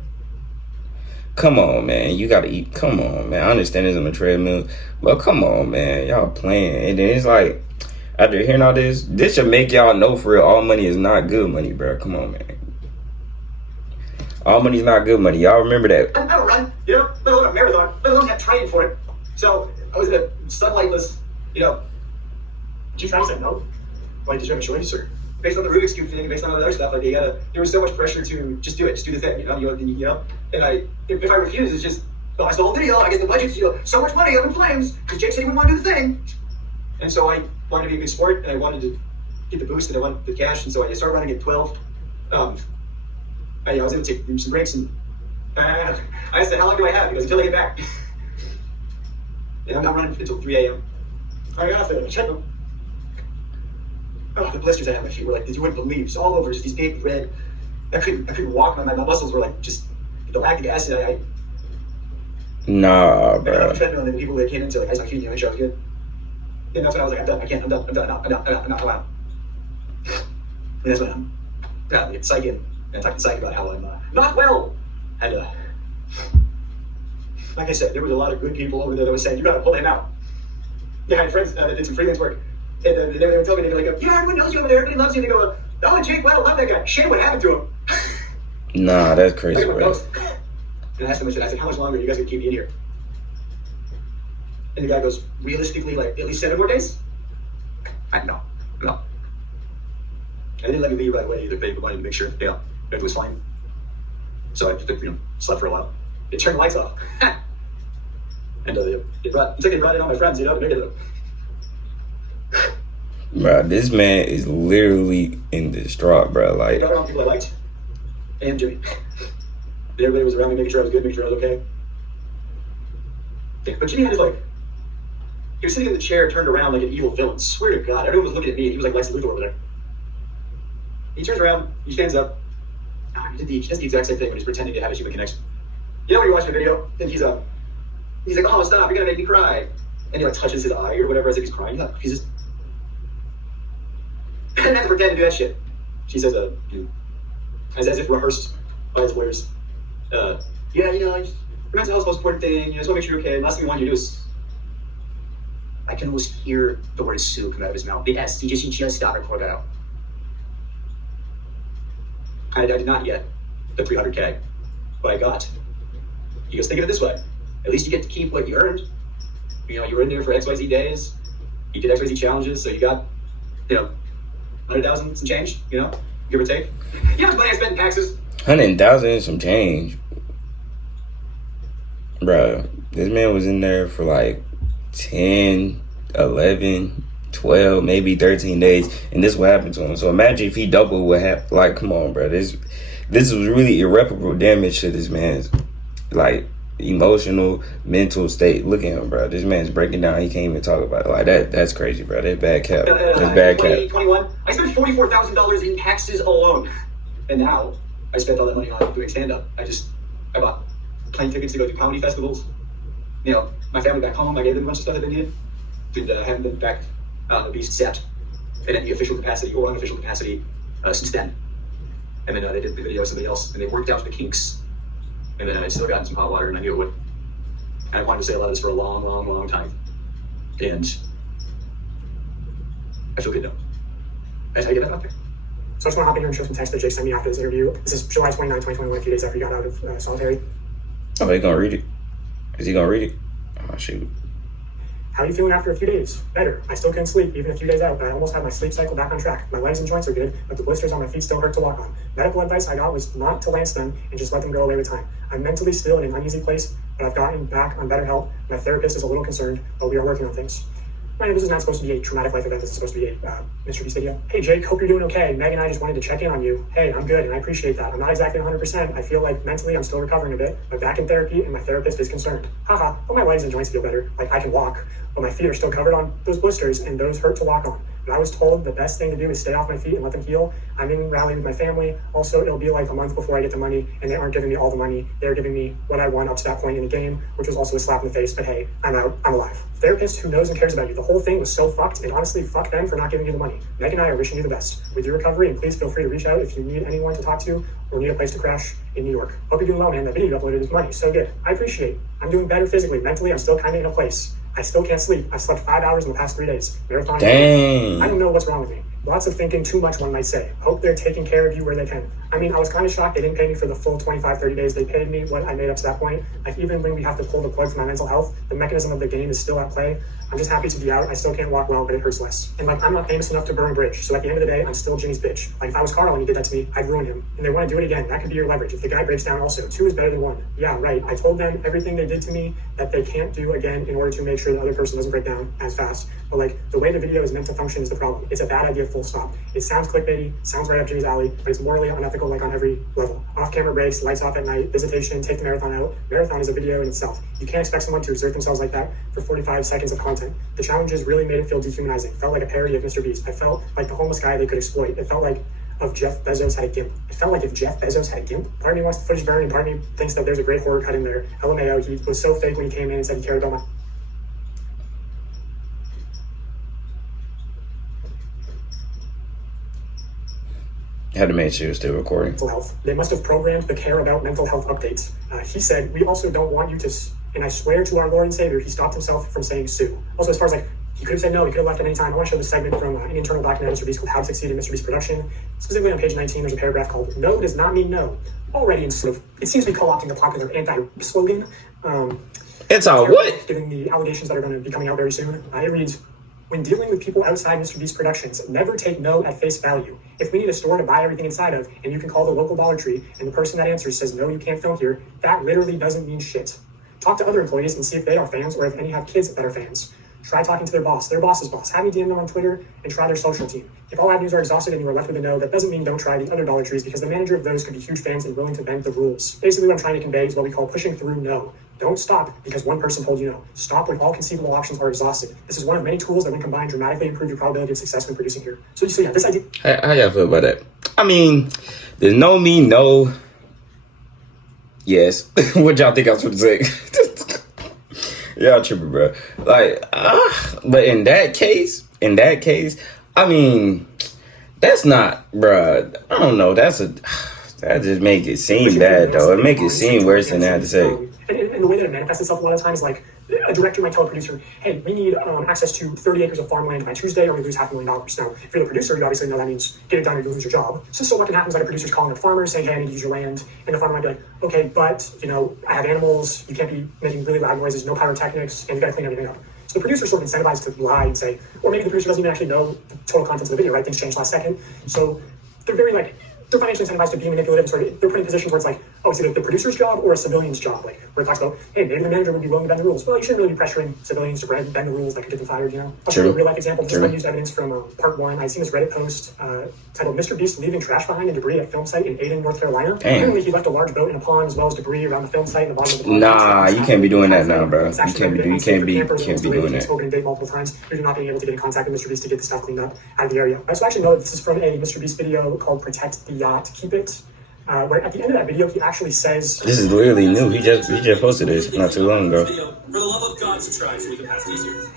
Come on, man. You gotta eat. Come on, man. I understand it's on a treadmill, but come on, man. Y'all playing. And then it's like, after hearing all this should make y'all know for real, all money is not good money, bro. Come on, man. All money is not good money. Y'all remember that. I don't run, you know, let alone a marathon, let alone have trained for it. So I was in a sunlightless, you know. Did you try to say no? Like, did you have a choice, or? Based on the Rubik's Cube thing, based on all the other stuff, like there was so much pressure to just do it, just do the thing, you know. And if I refuse, it's just, well, that's the whole video. I guess the budget's, you know, so much money up in flames because Jake said he wouldn't want to do the thing. And so I wanted to be a good sport, and I wanted to get the boost, and I wanted the cash, and so I started running at 12. I was able to take some breaks, and I said, "How long do I have?" He goes, "Until I get back." And I'm not running until 3 a.m. I got off the treadmill. Oh, the blisters I had on my feet were like, you wouldn't believe. It's all over, just these big red. I couldn't walk. My muscles were like just the lactic acid. Nah, I got bro. off the treadmill, and then the people that came into like, "I was feeding you, make sure I was good." And that's when I was like, "I'm done. I can't. I'm done. I'm not allowed." And that's when I'm psych in. And I talked to psych about how I'm not well. And like I said, there was a lot of good people over there that was saying, "You gotta pull him out." Yeah, I had friends that did some freelance work. And they would tell me, they'd be like, "Yeah, everyone knows you over there, everybody loves you." And they go, "Oh, Jake, well, I love that guy. Shane, what happened to him?" Nah, that's crazy, Like, bro. and I asked him, I said, "How much longer are you guys gonna keep me in here?" And the guy goes, "Realistically, like at least 7 more days?" No. And they didn't let me leave right away either. They wanted to make sure, everything was fine. So I just, slept for a while. They turned the lights off. And they brought in all my friends, to make it. Bro, this man is literally in distraught, bro. Like, I got around people I liked. And Jimmy. Everybody was around me, making sure I was good, making sure I was okay. Yeah, but Jimmy had his he was sitting in the chair, turned around like an evil villain. Swear to God, everyone was looking at me, and he was like Lex Luthor over there. He turns around, he stands up. He does the exact same thing when he's pretending to have a human connection. You know when you're watching a video, and he's like, "Oh, stop, you're gonna make me cry." And he touches his eye or whatever as if he's crying. He's just... I didn't have to pretend to do that shit. She says, as if rehearsed by his lawyers. Yeah, your mental health is the most important thing. I just want to make sure you're okay. Last thing we want you to do is... I can almost hear the word Sue come out of his mouth. The S, he just got her pour that out. I did not yet the 300K, but I got. He goes, think of it this way. At least you get to keep what you earned. You were in there for XYZ days. You did XYZ challenges, so you got, 100,000 some change, give or take. You know how much money I spent in taxes? 100,000 some change. Bro, this man was in there for like 10, 11, 12, maybe 13 days, and this what happened to him. So imagine if he doubled what happened. Like, come on, bro. This was really irreparable damage to this man's, emotional, mental state. Look at him, bro. This man's breaking down. He can't even talk about it. Like, that's crazy, bro. That's bad cap. That's bad cap. 2021, I spent $44,000 in taxes alone. And now, I spent all that money on doing stand-up. I bought plane tickets to go to comedy festivals. you know, my family back home, I gave them a bunch of stuff that they needed. And haven't been back on the Beast set in any official capacity or unofficial capacity since then. And then they did the video with somebody else, and they worked out the kinks. And then I still got in some hot water, and I knew it would. And I wanted to say a lot of this for a long, long, long time. And I feel good now. That's how you get that out there. So I just want to hop in here and show some text that Jake sent me after this interview. This is July 29, 2021, a few days after he got out of solitary. Oh, he gonna read it? Is he gonna read it? Oh, shoot. How are you feeling after a few days? Better. I still couldn't sleep, even a few days out, but I almost had my sleep cycle back on track. My legs and joints are good, but the blisters on my feet still hurt to walk on. Medical advice I got was not to lance them and just let them go away with time. I'm mentally still in an uneasy place, but I've gotten back on better health. My therapist is a little concerned, but we are working on things. Right, this is not supposed to be a traumatic life event. This is supposed to be a MrBeast video. Hey Jake, hope you're doing okay. Meg and I just wanted to check in on you. Hey, I'm good and I appreciate that. I'm not exactly 100%. I feel like mentally I'm still recovering a bit, but back in therapy and my therapist is concerned. Haha, but my legs and joints feel better. Like I can walk, but my feet are still covered on those blisters and those hurt to walk on. But I was told the best thing to do is stay off my feet and let them heal. I'm in rally with my family. Also, it'll be like a month before I get the money, and they aren't giving me all the money. They're giving me what I won up to that point in the game, which was also a slap in the face, but hey, I'm out, I'm alive. Therapist who knows and cares about you. The whole thing was so fucked, and honestly, fuck them for not giving you the money. Meg and I are wishing you the best with your recovery, and please feel free to reach out if you need anyone to talk to or need a place to crash in New York. Hope you're doing well, man. That video you uploaded is money, so good. I appreciate it. I'm doing better physically. Mentally, I'm still kind of in a place. I still can't sleep. I've slept 5 hours in the past 3 days. Marathon. Dang. I don't know what's wrong with me. Lots of thinking, too much, one might say. Hope they're taking care of you where they can. I mean, I was kind of shocked they didn't pay me for the full 25, 30 days. They paid me what I made up to that point. Like, even when we have to pull the plug for my mental health, the mechanism of the game is still at play. I'm just happy to be out. I still can't walk well, but it hurts less. And, like, I'm not famous enough to burn a bridge. So at the end of the day, I'm still Jimmy's bitch. Like, if I was Carl and he did that to me, I'd ruin him. And they want to do it again. That could be your leverage. If the guy breaks down also, 2 is better than 1. Yeah, right. I told them everything they did to me that they can't do again in order to make sure the other person doesn't break down as fast. But, like, the way the video is meant to function is the problem. It's a bad idea, full stop. It sounds clickbaity, sounds right up Jimmy's alley, but it's morally unethical, like on every level. Off-camera breaks, lights off at night, visitation, take the marathon out. Marathon is a video in itself. You can't expect someone to exert themselves like that for 45 seconds of content. The challenges really made it feel dehumanizing. It felt like a parody of MrBeast. I felt like the homeless guy they could exploit. It felt like if Jeff Bezos had a GIMP. It felt like if Jeff Bezos had a GIMP. Part of me wants the footage burned, and part of me thinks that there's a great horror cut in there. LMAO, he was so fake when he came in and said he cared about my... Had to make sure you're still recording. mental health. They must have programmed the care about mental health updates. He said, we also don't want you to, and I swear to our Lord and Savior, he stopped himself from saying sue. Also, as far as like, he could have said no, he could have left at any time. I want to show the segment from an internal document at MrBeast called How to Succeed in MrBeast Production. Specifically on page 19, there's a paragraph called No does not mean no. Already in sort of, it seems to be co-opting the popular anti-slogan. It's all what? Given the allegations that are going to be coming out very soon. It reads, when dealing with people outside MrBeast Productions, never take no at face value. If we need a store to buy everything inside of, and you can call the local Dollar Tree, and the person that answers says, no, you can't film here, that literally doesn't mean shit. Talk to other employees and see if they are fans, or if any have kids that are fans. Try talking to their boss's boss. Have me DM them on Twitter, and try their social team. If all avenues are exhausted and you are left with a no, that doesn't mean don't try the other Dollar Trees, because the manager of those could be huge fans and willing to bend the rules. Basically what I'm trying to convey is what we call pushing through no. Don't stop because one person told you no. Stop when all conceivable options are exhausted. This is one of many tools that when combined dramatically improve your probability of success when producing here. So yeah, this idea. How y'all feel about that? I mean, there's no me, no. Yes. What y'all think I was going to say? Y'all tripping, bro. Like, but in that case, I mean, that's not, bro. I don't know. That just make it seem bad, though. It make it seem worse than I had to say. And the way that it manifests itself a lot of times, like a director might tell a producer, hey, we need access to 30 acres of farmland by Tuesday or we lose $500,000. Now, if you're the producer, you obviously know that means get it done or you lose your job. So what can happen is that a producer's calling up farmers saying, hey, I need to use your land. And the farmer might be like, okay, but, you know, I have animals, you can't be making really loud noises, no pyrotechnics, and you gotta clean everything up. So the producer's sort of incentivized to lie and say, or maybe the producer doesn't even actually know the total contents of the video, right? Things changed last second. So they're very like, they're financially incentivized to be manipulative and sort of, they're put in positions where it's like, oh, it's either the producer's job or a civilian's job, like where it talks about, hey, maybe the manager would be willing to bend the rules. Well, you shouldn't really be pressuring civilians to bend the rules that could get them fired, you know? I'll show you a real life example. This is unused evidence from part 1. I'd seen this Reddit post titled "MrBeast leaving trash behind and debris at film site in Aden, North Carolina." Apparently, he left a large boat in a pond as well as debris around the film site and the bottom of the pond. Nah, you can't be doing that now, bro. You can't be doing that. Spoken date multiple times due to not being able to get in contact with MrBeast to get the stuff cleaned up out of the area. I also actually know that this is from a MrBeast video called "Protect the Yacht, Keep It." where at the end of that video, he actually says, This is literally new. He just posted this not too long ago. For the love of God, subscribe so we can pass these years.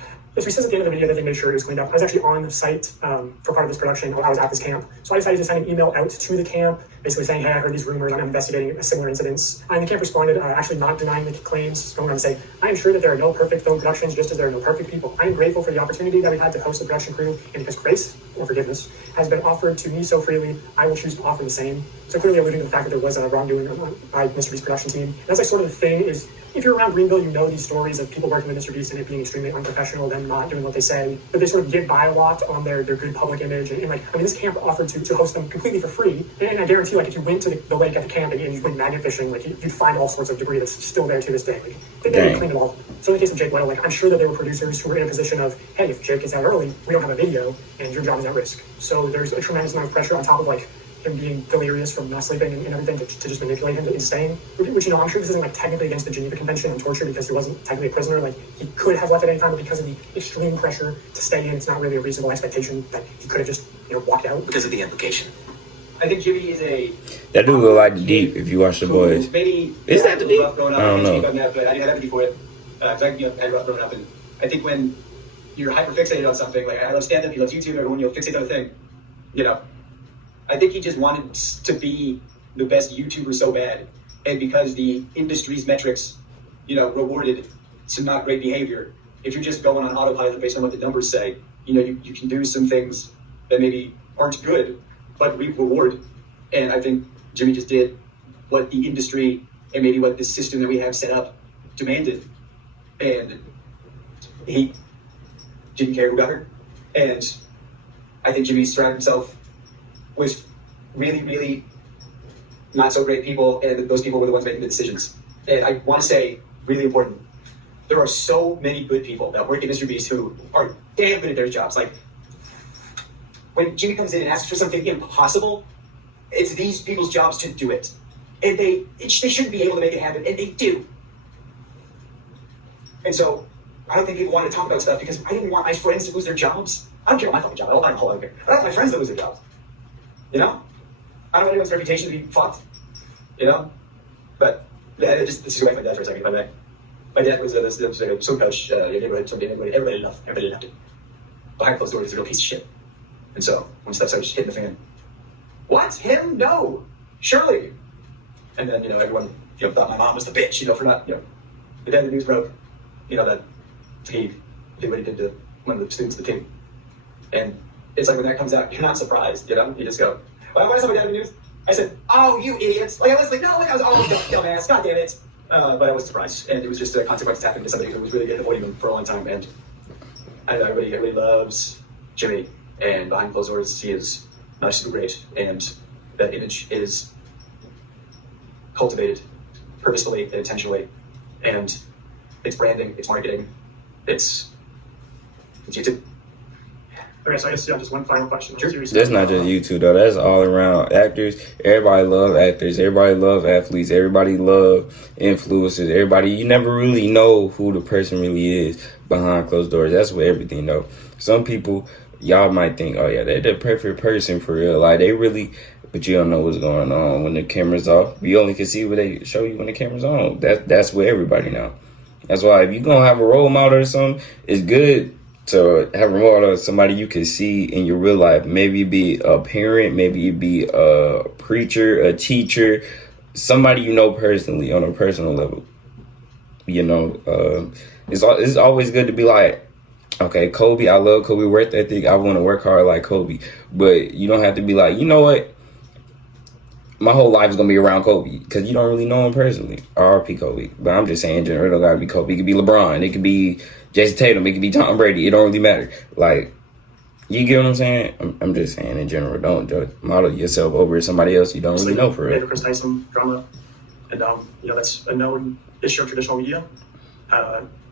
so he says at the end of the video that they made sure it was cleaned up. I was actually on the site for part of this production. I was at this camp. So I decided to send an email out to the camp, basically saying, hey, I heard these rumors. I'm investigating similar incidents. And the camp responded, actually not denying the claims, going on to say, I am sure that there are no perfect film productions, just as there are no perfect people. I am grateful for the opportunity that we've had to host the production crew, and because grace or forgiveness has been offered to me so freely, I will choose to offer the same. So clearly alluding to the fact that there was a wrongdoing by MrBeast production team. And that's like sort of the thing is, if you're around Greenville, you know these stories of people working with MrBeast and it being extremely unprofessional, them not doing what they say, but they sort of get by a lot on their good public image. And like, I mean, this camp offered to host them completely for free. And I guarantee, like, if you went to the lake at the camp and you went magnet fishing, like, you'd find all sorts of debris that's still there to this day. Like, they didn't clean it all. So in the case of Jake Weddle, like, I'm sure that there were producers who were in a position of, hey, if Jake gets out early, we don't have a video, and your job is at risk. So there's a tremendous amount of pressure on top of, like, him being delirious from not sleeping and everything to just manipulate him into staying. Which, you know, I'm sure this isn't like technically against the Geneva Convention on torture because he wasn't technically a prisoner. Like, he could have left at any time, but because of the extreme pressure to stay in, it's not really a reasonable expectation that he could have just, you know, walked out. Because of the implication. I think Jimmy is a. That dude look like the Deep if you watch The Boys. Maybe Is that the Deep? I don't know. But I didn't have empathy for it. Because I had rough growing up, and I think when you're hyper fixated on something, like I love stand up, he loves YouTube, everyone fixate on a thing, you know. I think he just wanted to be the best YouTuber so bad, and because the industry's metrics, you know, rewarded some not great behavior. If you're just going on autopilot based on what the numbers say, you know, you can do some things that maybe aren't good, but reap reward. And I think Jimmy just did what the industry and maybe what the system that we have set up demanded, and he didn't care who got hurt. And I think Jimmy surrounded himself with really, really not so great people, and those people were the ones making the decisions. And I want to say, really important, there are so many good people that work at MrBeast who are damn good at their jobs. Like, when Jimmy comes in and asks for something impossible, it's these people's jobs to do it. And they shouldn't be able to make it happen, and they do. And so, I don't think people want to talk about stuff because I didn't want my friends to lose their jobs. I don't care about my fucking job. I don't care. I don't want my friends to lose their jobs. You know? I don't want anyone's reputation to be fucked. You know? But, yeah, this is away from my dad for a second, if I may. My dad was a soap coach, neighborhood, everybody loved it. Behind closed doors, he's a real piece of shit. And so, when stuff started hitting the fan, what? Him? No. Surely. And then, you know, everyone, you know, thought my mom was the bitch, you know, for not, you know. But then the news broke, you know, that he did what he did to one of the students of the team. And it's like when that comes out, you're not surprised, you know? You just go, well, when I saw my dad in the news, I said, oh, you idiots. Like, I was like, no, like, I was almost a dumbass, god damn it. But I was surprised. And it was just a consequence happening to somebody who was really avoiding him for a long time. And I know everybody loves Jimmy. And behind closed doors, he is not super great. And that image is cultivated purposefully and intentionally. And it's branding, it's marketing, it's YouTube. Okay, so I guess just one final question. That's not just YouTube though. That's all around actors. Everybody love actors. Everybody love athletes. Everybody love influencers. Everybody, you never really know who the person really is behind closed doors. That's what everything though. Some people, y'all might think, oh yeah, they're the perfect person for real. Like they really, but you don't know what's going on when the camera's off. You only can see what they show you when the camera's on. That's what everybody know. That's why if you're gonna have a role model or something, it's good to have a role model of somebody you can see in your real life. Maybe it be a parent, maybe it be a preacher, a teacher, somebody you know personally on a personal level. You know, it's always good to be like, okay, Kobe, I love Kobe work ethic. I want to work hard like Kobe, but you don't have to be like, you know what? My whole life is going to be around Kobe because you don't really know him personally. R.I.P. Kobe. But I'm just saying, in general, it don't got to be Kobe. It could be LeBron. It could be Jason Tatum. It could be Tom Brady. It don't really matter. Like, you get what I'm saying? I'm just saying, in general, don't model yourself over somebody else you don't really know for real. Chris Tyson drama. And, you know, that's a known issue of traditional media.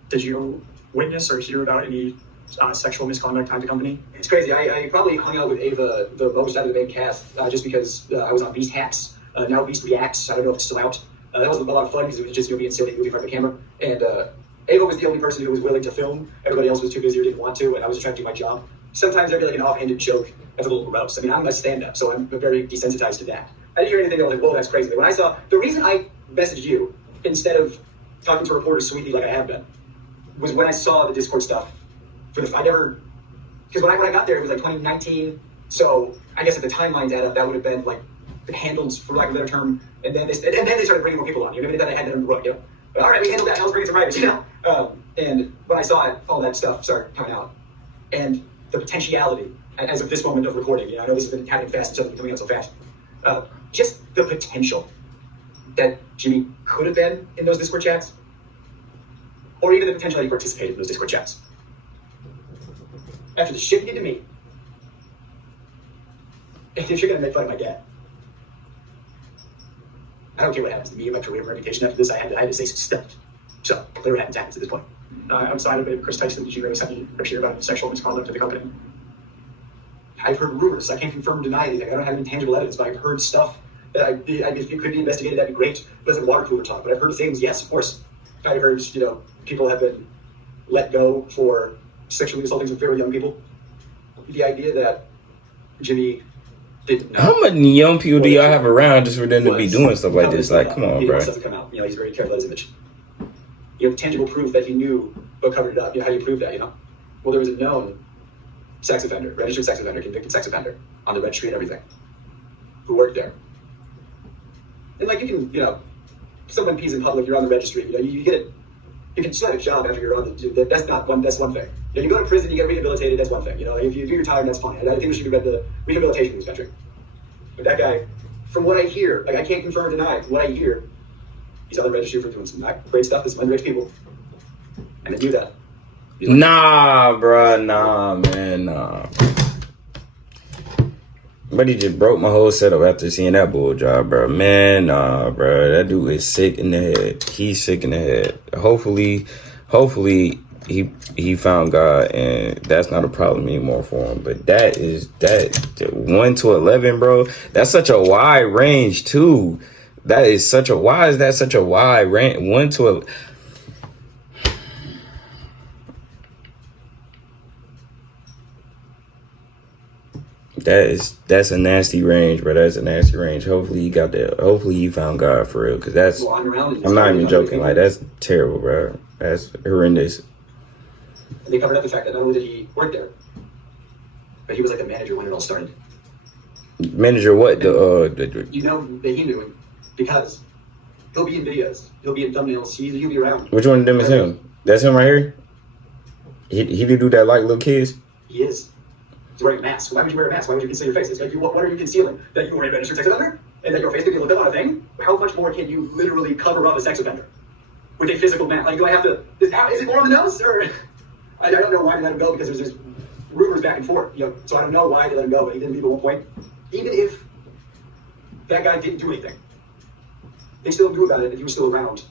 Did you witness or hear about any sexual misconduct at the company? It's crazy. I probably hung out with Ava the most out of the main cast just because I was on Beast Hacks. Now Beast Reacts. I don't know if it's still out. That was a lot of fun because it was just me and Silly moving in front of the camera. And Ava was the only person who was willing to film. Everybody else was too busy or didn't want to, and I was just trying to do my job. Sometimes there'd be like an offhanded joke that's a little gross. I mean, I'm a stand-up, so I'm very desensitized to that. I didn't hear anything that was like, whoa, that's crazy. But when I saw, the reason I messaged you instead of talking to reporters sweetly like I have been was when I saw the Discord stuff. Because when I got there, it was like 2019. So I guess if the timelines add up, that would have been like handled, for lack of a better term. And then they started bringing more people on. Maybe they had that in the book, But all right, we handled that. Now let's bring in some writers, And when I saw it, all that stuff started coming out, and the potentiality as of this moment of recording. I know this has been happening fast and stuff coming out so fast. Just the potential that Jimmy could have been in those Discord chats, or even the potential that he participated in those Discord chats. After the shit he did to me, if you're gonna make fun of my dad, I don't care what happens to me, my career, my reputation. After this, I had to say some stuff. So, whatever happens at this point. I'm sorry to Chris Tyson, did you ever send me a picture about sexual misconduct to the company? I've heard rumors. I can't confirm or deny anything. I don't have any tangible evidence, but I've heard stuff that if it could be investigated, that'd be great. It doesn't water cooler talk, but I've heard things, yes, of course. I've heard, people have been let go for sexually assaulting some very young people. The idea that Jimmy didn't know. How many young people do y'all have around just for them to be doing stuff like this? Like, come on, bro. Stuff to come out. He's very careful of his image. Tangible proof that he knew but covered it up. How do you prove that, Well, there was a known sex offender, registered sex offender, convicted sex offender on the registry and everything, who worked there. And you can, someone pees in public, you're on the registry, you get it. You can still have a job after you're on the, that's one thing. You go to prison, you get rehabilitated, that's one thing. If you do your time, that's fine. I think there should be the rehabilitation in this country. But that guy, from what I hear, I can't confirm or deny it, from what I hear, he's on the registry for doing some not great stuff to some underage people. And they do that. Nah, bro, nah, man, nah. But he just broke my whole setup after seeing that bull job, bro. Man, nah, bro. That dude is sick in the head. He's sick in the head. Hopefully he found God and that's not a problem anymore for him. But that 1 to 11, bro. That's such a wide range too. Why is that such a wide range? 1 to 11. That's a nasty range, bro. That's a nasty range. Hopefully he got that. Hopefully he found God for real, because that's. I'm not even joking. That's terrible, bro. That's horrendous. They covered up the fact that not only did he work there, but he was like the manager when it all started. Manager what? That he knew him because he'll be in videos, he'll be in thumbnails, he'll be around. Which one of them is him? That's him right here. He did do that like little kids. He is. He's wearing a mask. Why would you wear a mask? Why would you conceal your face? It's like, what are you concealing? That you were a registered sex offender? And that your face could be looked up on a thing? How much more can you literally cover up a sex offender? With a physical mask? Do I have to... Is it more on the nose? Or... I don't know why they let him go, because there's just rumors back and forth. So I don't know why they let him go, but he didn't leave at one point. Even if that guy didn't do anything, they still knew about it and he was still around.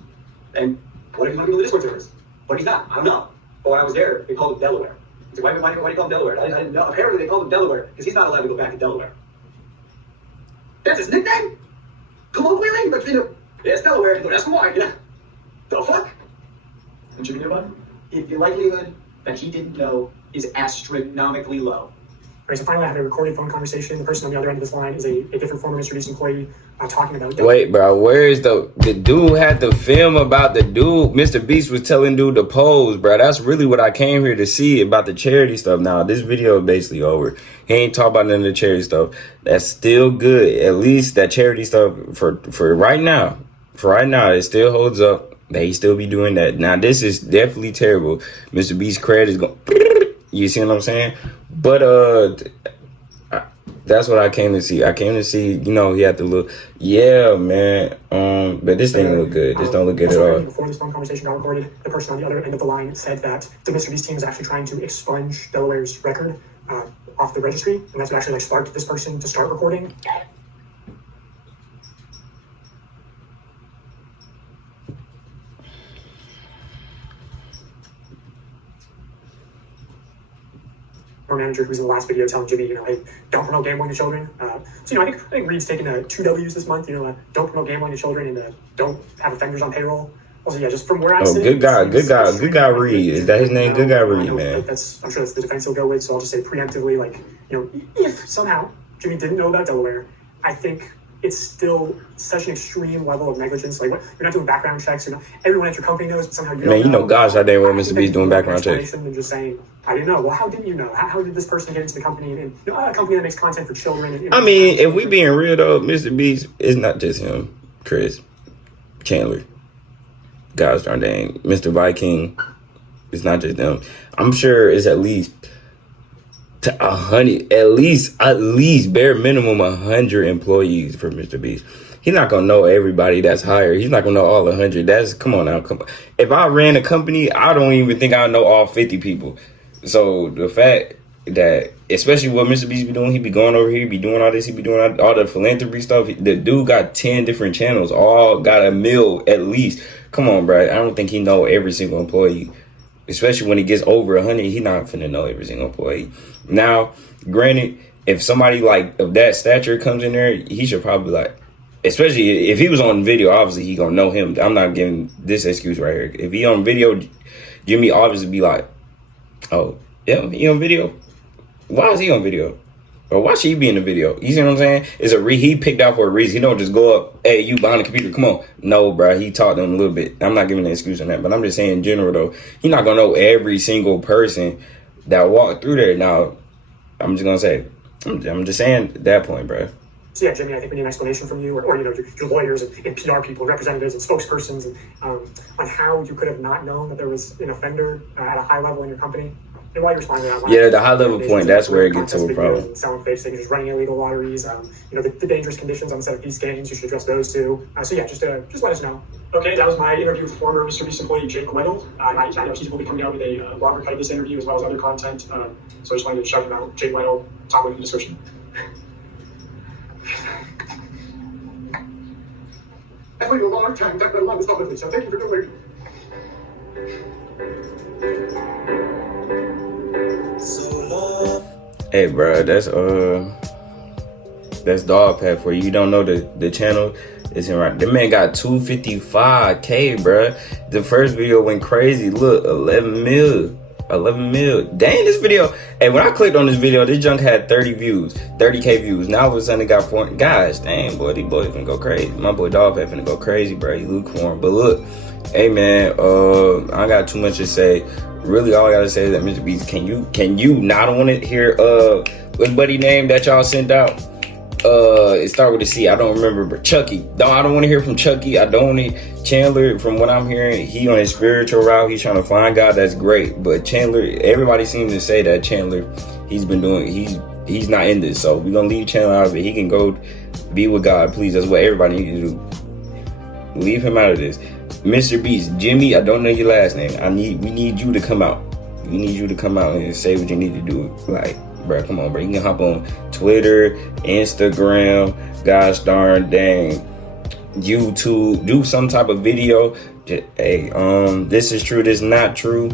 And what if he's not people the Discord servers? But he's not. I don't know. But when I was there, they called him Delaware. So why do you call him Delaware? I didn't know. Apparently they called him Delaware because he's not allowed to go back to Delaware. That's his nickname? Colloquially? But it's Delaware. Don't ask him why. The fuck? And Jimmy knew about it? The likelihood that he didn't know is astronomically low. Right, so finally I had a recorded phone conversation. The person on the other end of this line is a different former MrBeast employee talking about... Wait, bro, where's the dude had the film about the dude? MrBeast was telling dude to pose, bro. That's really what I came here to see about the charity stuff. Now, this video is basically over. He ain't talking about none of the charity stuff. That's still good. At least that charity stuff for right now. For right now, it still holds up. They still be doing that. Now, this is definitely terrible. MrBeast credit is going... You see what I'm saying? But that's what I came to see. I came to see, he had to look. Yeah, man. But this thing look good. This don't look good at all. Before this phone conversation got recorded, the person on the other end of the line said that the MrBeast team is actually trying to expunge Delaware's record off the registry, and that's what actually sparked this person to start recording. Manager who's in the last video telling Jimmy, hey, don't promote gambling to children. So I think Reed's taken 2 W's this month. Don't promote gambling to children and don't have offenders on payroll. Also, yeah, just from where I'm sitting. Good guy Reed. Is that his name? Good guy Reed, man. I'm sure that's the defense he'll go with. So I'll just say preemptively, if somehow Jimmy didn't know about Delaware, I think it's still such an extreme level of negligence. Like, what, you're not doing background checks. You're not. Everyone at your company knows, but somehow you don't Man, you know, gosh, I didn't want I Mr. think Beast doing more background checks. explanation than just saying, I didn't know. Well, how didn't you know? How did this person get into the company? And a company that makes content for children. And, I mean, if we being real though, Mr. Beast is not just him. Chris, Chandler, gosh darn dang, Mr. Viking. It's not just them. I'm sure it's at least to 100, at least bare minimum 100 employees for Mr. Beast. He's not gonna know everybody that's hired. He's not gonna know all 100. That's come on now. Come on. If I ran a company, I don't even think I know all 50 people. So the fact that, especially what Mr. Beast be doing, he be going over here, he be doing all this, he be doing all the philanthropy stuff. The dude got 10 different channels, all got a meal at least. Come on, bro. I don't think he know every single employee. Especially when he gets over 100, he not finna know every single employee. Now, granted, if somebody like of that stature comes in there, he should probably like, especially if he was on video, obviously he gonna know him. I'm not giving this excuse right here. If he on video, Jimmy obviously be like, oh, yeah, he on video? Why is he on video? Or why should he be in the video? You see what I'm saying? It's he picked out for a reason. He don't just go up, hey, you behind the computer, come on. No, bro, he taught them a little bit. I'm not giving an excuse on that, but I'm just saying in general, though, he not going to know every single person that walked through there. Now, I'm just going to say, I'm just saying at that point, bro. So yeah, Jimmy, I think we need an explanation from you, or your lawyers and PR people, and representatives and spokespersons, and on how you could have not known that there was an offender at a high level in your company. And why you're responding to that? Yeah, the high level point, that's where it gets to a problem. Selling fake signatures, running illegal lotteries, the dangerous conditions on the set of these games, you should address those too. So yeah, just let us know. Okay, that was my interview with former MrBeast employee Jake Weddle. I know he will be coming out with a longer cut of this interview as well as other content. So I just wanted to shout him out. Jake Weddle, top link in the description. I've waited a long time to love this publicly, so thank you for doing it. Hey, bro, that's Dog Pat for you. You don't know the channel? It's in right. The man got 255K, bro. The first video went crazy. Look, 11 mil. Dang, this video. Hey, when I clicked on this video, this junk had 30K views. Now all of a sudden it got 4. Guys, dang, boy, these boys finna go crazy. My boy Dog Pat finna go crazy, bro. You look for him. But look, hey, man, I got too much to say. Really, all I gotta say is that Mr. Beast, can you not want to hear what buddy name that y'all sent out? It started with a C. I don't remember, but Chucky. No, I don't want to hear from Chucky. I don't want to. Chandler, from what I'm hearing, he on his spiritual route. He's trying to find God. That's great. But Chandler, everybody seems to say that Chandler, he's not in this. So we're gonna leave Chandler out of it. He can go be with God, please. That's what everybody needs to do. Leave him out of this. Mr. Beast, Jimmy, I don't know your last name. We need you to come out. We need you to come out and say what you need to do. Like, bro, come on, bro. You can hop on Twitter, Instagram, gosh darn dang, YouTube, do some type of video. Just, hey, this is true, this is not true.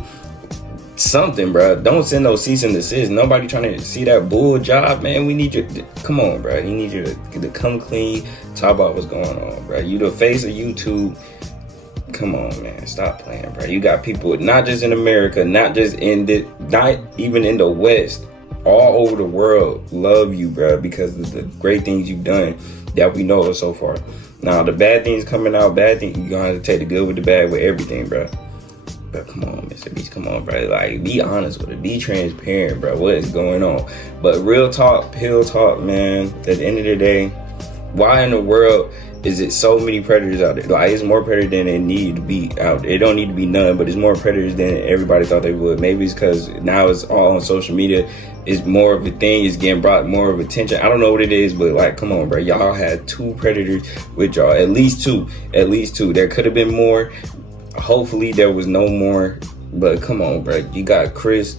Something, bro. Don't send no cease and desist. Nobody trying to see that bull job, man. We need you to, come on, bro. He need you to come clean, talk about what's going on, bro. You the face of YouTube. Come on, man. Stop playing, bro. You got people not just in America, not even in the West, all over the world love you, bro, because of the great things you've done that we know of so far. Now, the bad things coming out, you're gonna have to take the good with the bad with everything, bro. But come on, Mr. Beast, come on, bro. Like, be honest with it. Be transparent, bro. What is going on? But real talk, pill talk, man. At the end of the day, why in the world is it so many predators out there? Like, it's more predators than it need to be out there. It don't need to be none, but it's more predators than everybody thought they would. Maybe it's because now it's all on social media. It's more of a thing. It's getting brought more of attention. I don't know what it is, but like, come on, bro. Y'all had 2 predators with y'all. At least two. There could have been more. Hopefully there was no more. But come on, bro. You got Chris.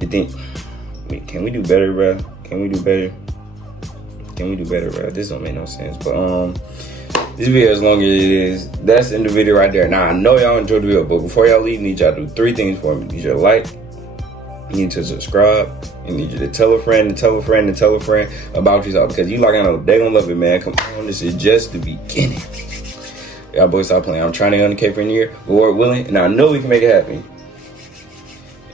Can we do better, bro? Can we do better, bro? This don't make no sense. But this video, as long as it is, that's in the video right there. Now, I know y'all enjoyed the video, but before y'all leave, I need y'all to do 3 things for me. I need you to like, you need to subscribe, I need you to tell a friend, and tell a friend, and tell a friend about yourself, because you like, I know they gonna love it, man. Come on, this is just the beginning. Y'all boys, stop playing. I'm trying to 100K for a year, Lord willing, and I know we can make it happen.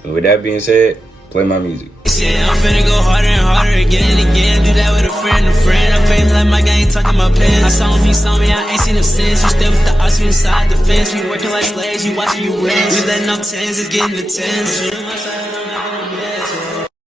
And with that being said, play my music. I'm finna go harder and harder again and again. Do that with a friend, fame like my gang talking my pins. I saw him, he saw me, I ain't seen him since. You stay with the odds, we inside the fence. We working like slaves, you watching you win. We letting off tens, it's getting the tens.